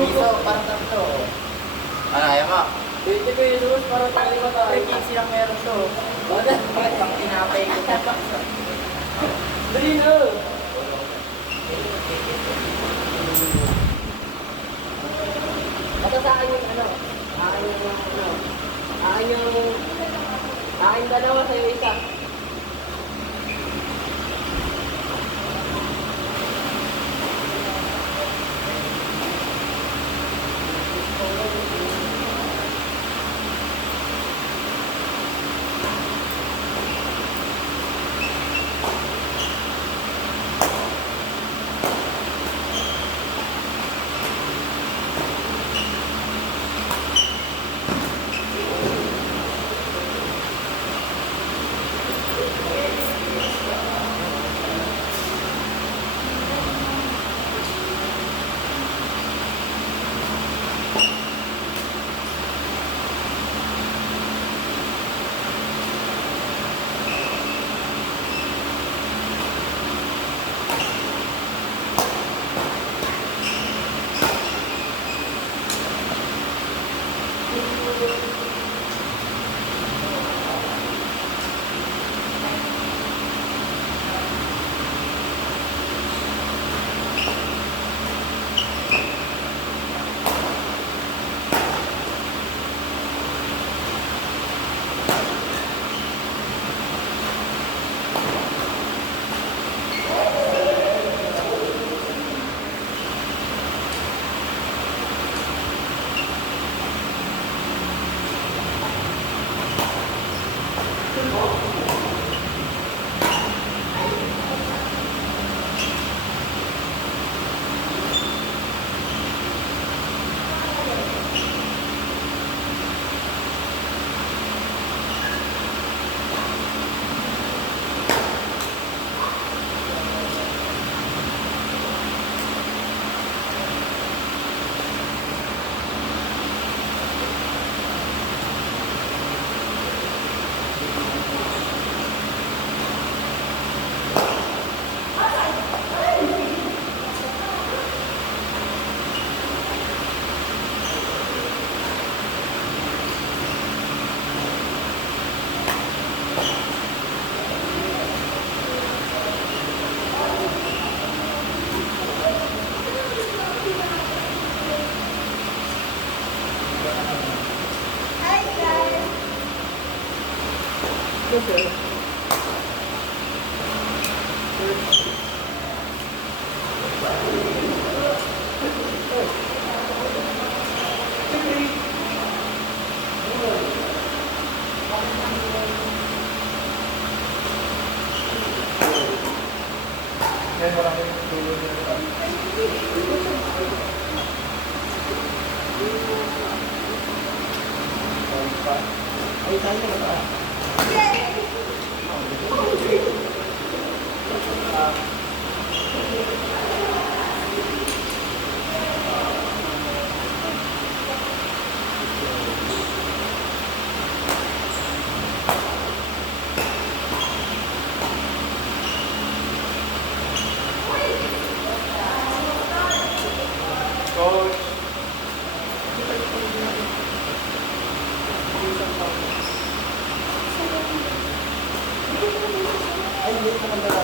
Piso, parang tatlo. Ano, ayaw mo? 20 pesos para tayo ba tayo? 15 lang meron to. Bakit? Pang tinapay ko. Dali na! Basta sa akin yung ano, akin yung ano, akin dalawa sa'yo isa. Yan, maraming tulong nila. Ay, tayo na ba? Coach. Ay, hindi ko mandala.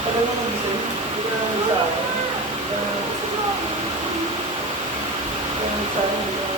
Tagal mo mag-design? Hindi ka naman sa akin. Sa akin, hindi ka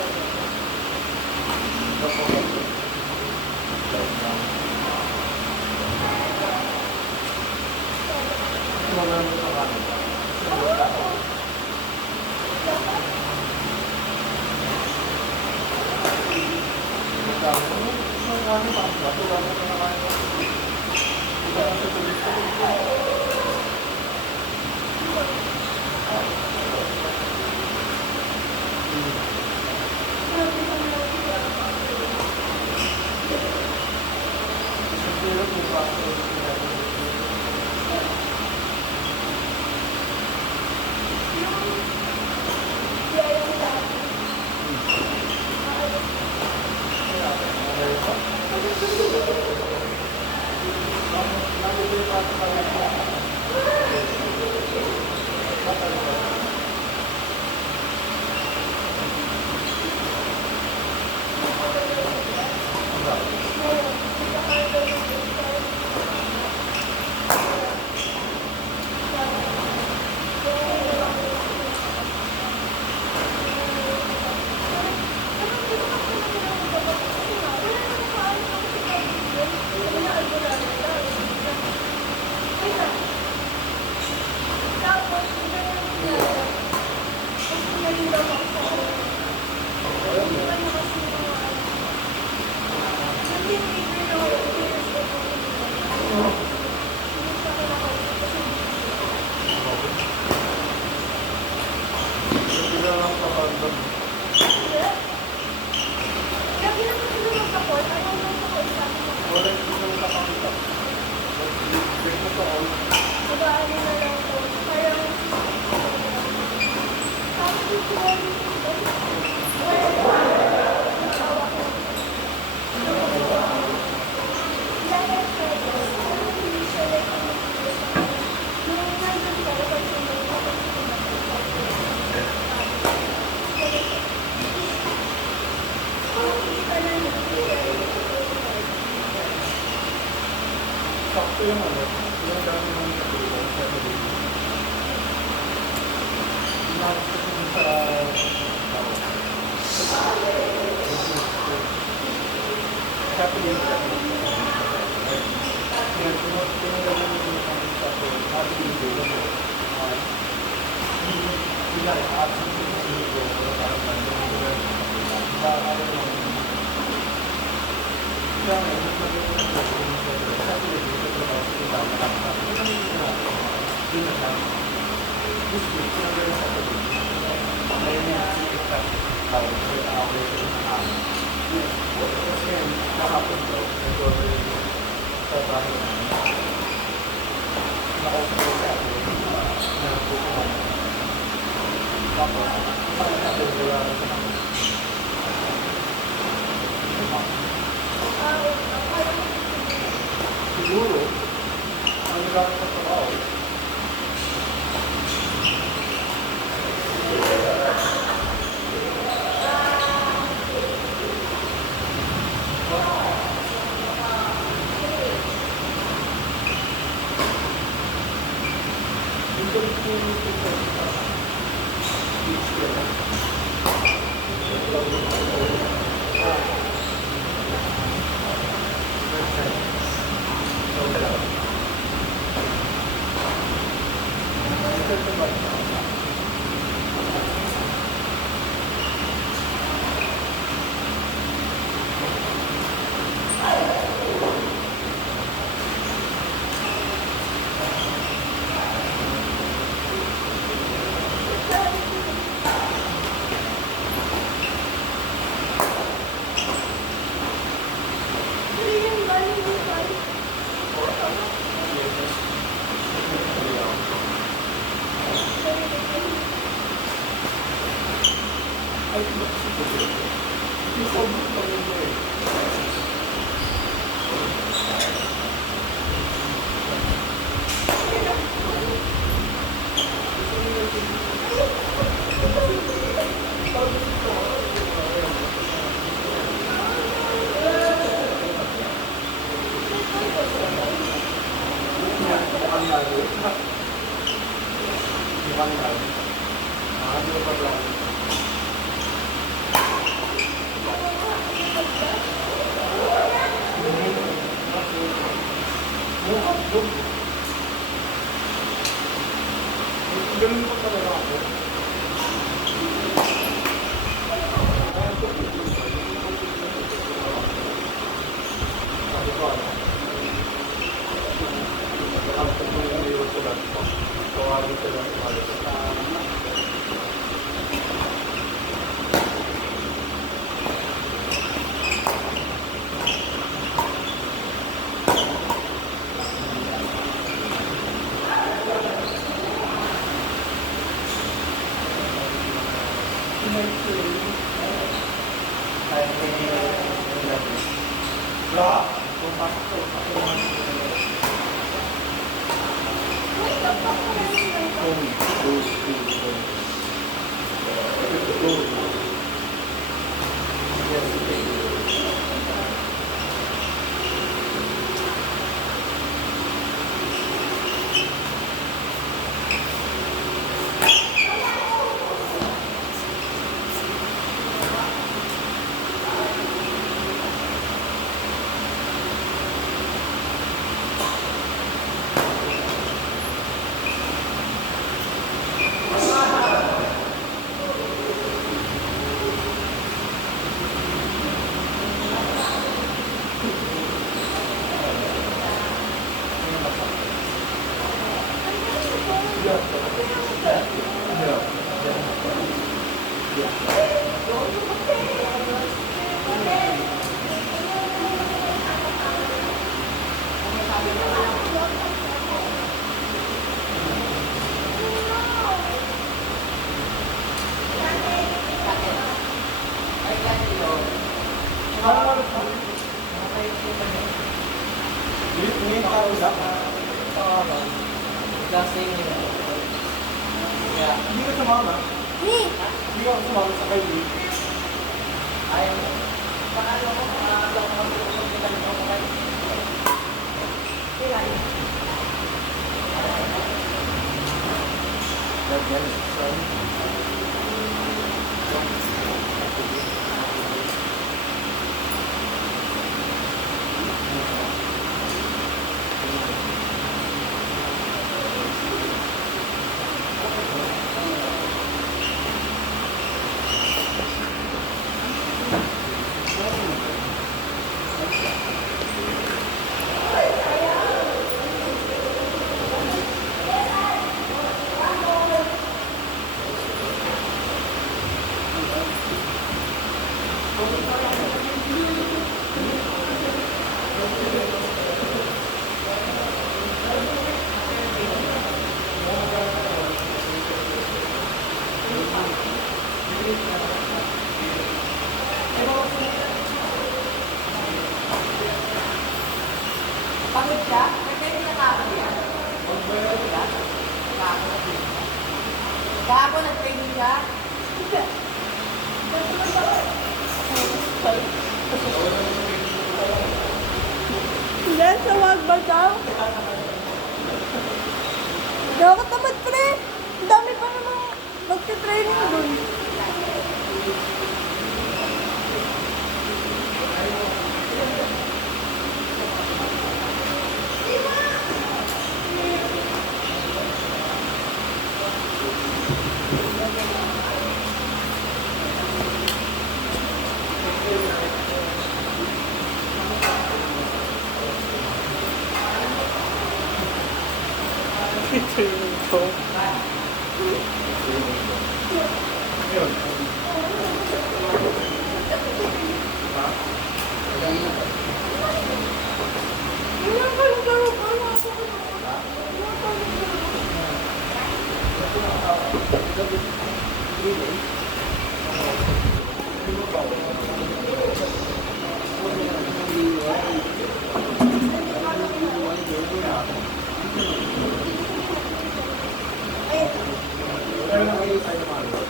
yung ano, yung dami ng katulong sa pagkakas. Nakakita ko sa tao. Happy yung kaya tinagawin mo yung sabi, happy yung hindi na absent yung sinigo o parang nandun baka yung kaya nga yung sabi yung yun na lang this week tinagawin sa pagkakas may nasikikat tao sa away sa kasi yan nakapon daw nag-order sa bahay namin naka-offer sa akin na pupunta tapos parang natin wala sa namin siguro ang nagkakaroon sa trabaho ganun pa talaga ako. Sabi ko ano? Nakakapag mo yung iwan sila. Tawagin sila sa malas. Hindi ka sumama? Hindi ka sumama sa kayo. Ayaw mo. Paano ko? Paano ko mag-iwan nila ng mga kayo? Pagod siya? Kasi hindi nakakapag yan. Diba? Kahapon nag-training siya? Hindi, sa wag ba daw? Dapat naman, pre. Ang dami pa naman magti-training dun. Training ko. Yun. Pero nakikita tayo naman.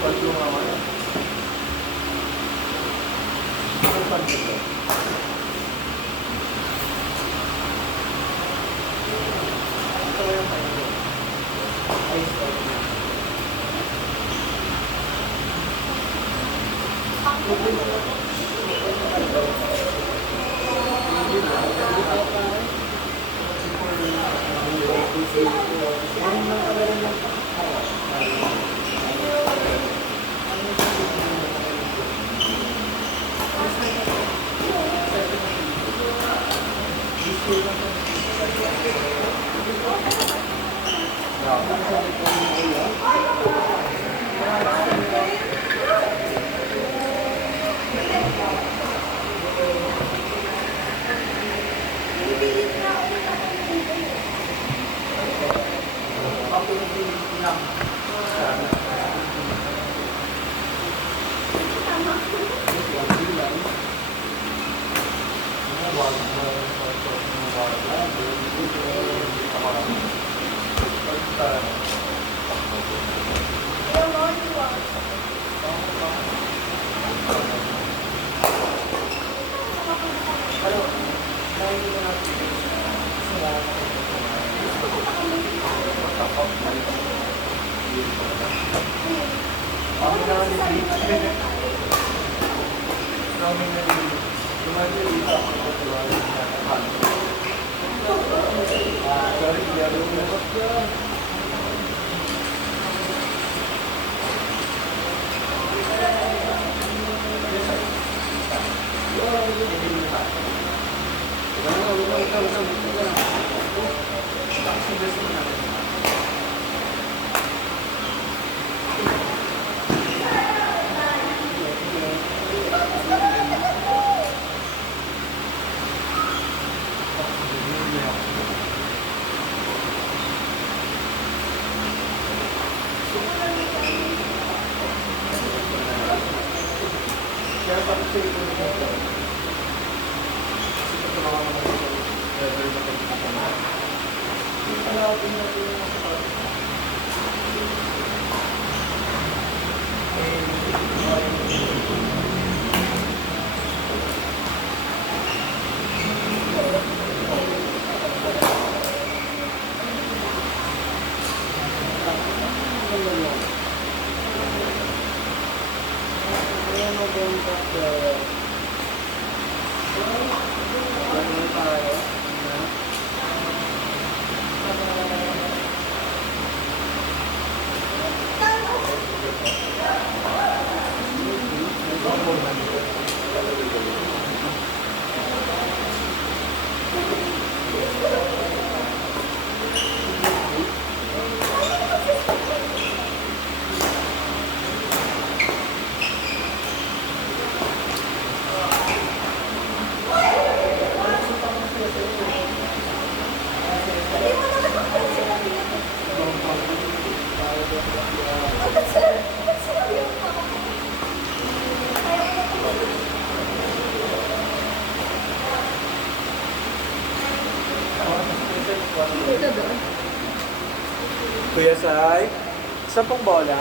Pag yung mga ano pag dito? Ito yung tayo. Ay, sorry. maganda pero ganun tayo na Kuya Sai, saan pong bola?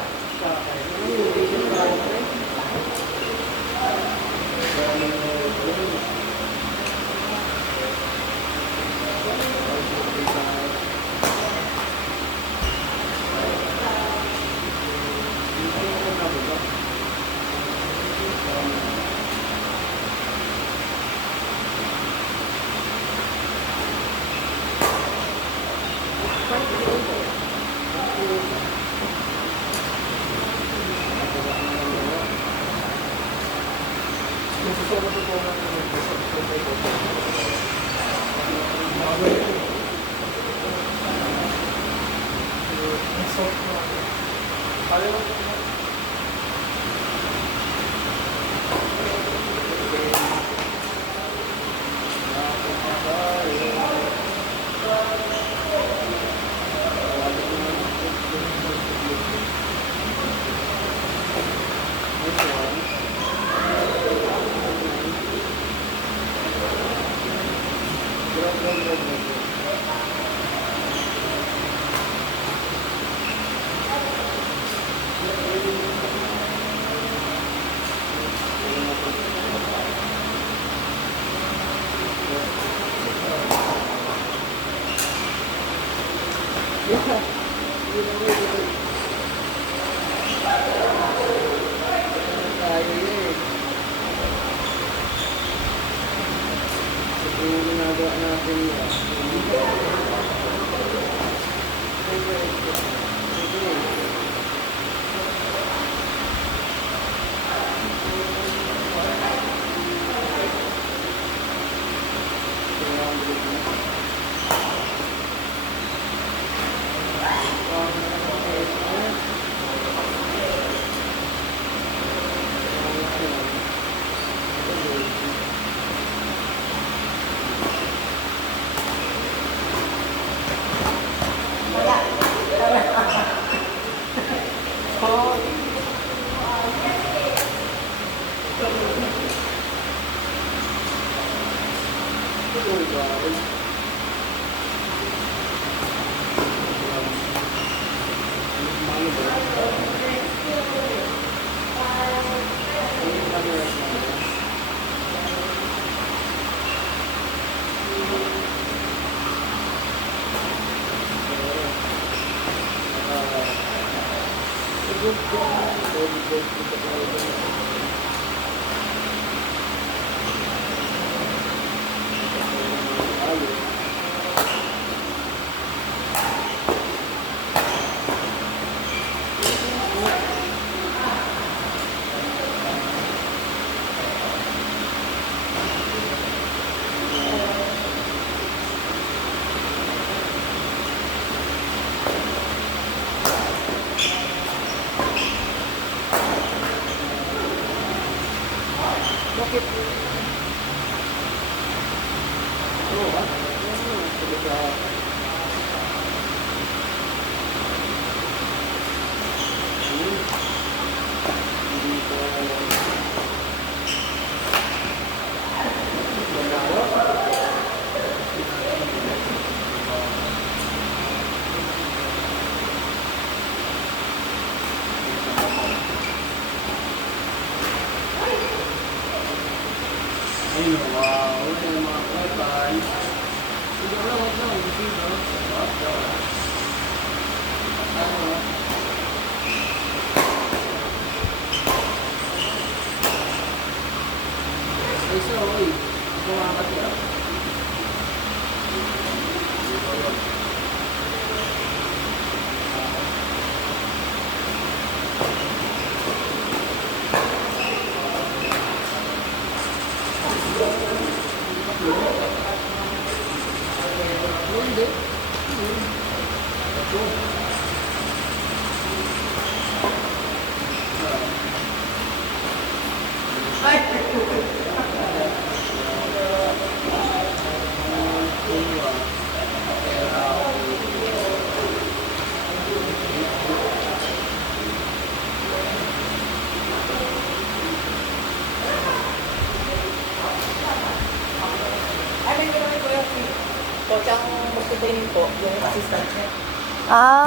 ginagawa natin yan. Ay, wow. Ito yung mga kapan. Hindi ko lang, wag lang. Hindi ko lang. Ano? kumakatira. Hindi. Ay, may gano'n po yung coach ang magtutraining po, yung assistant niya. Ah.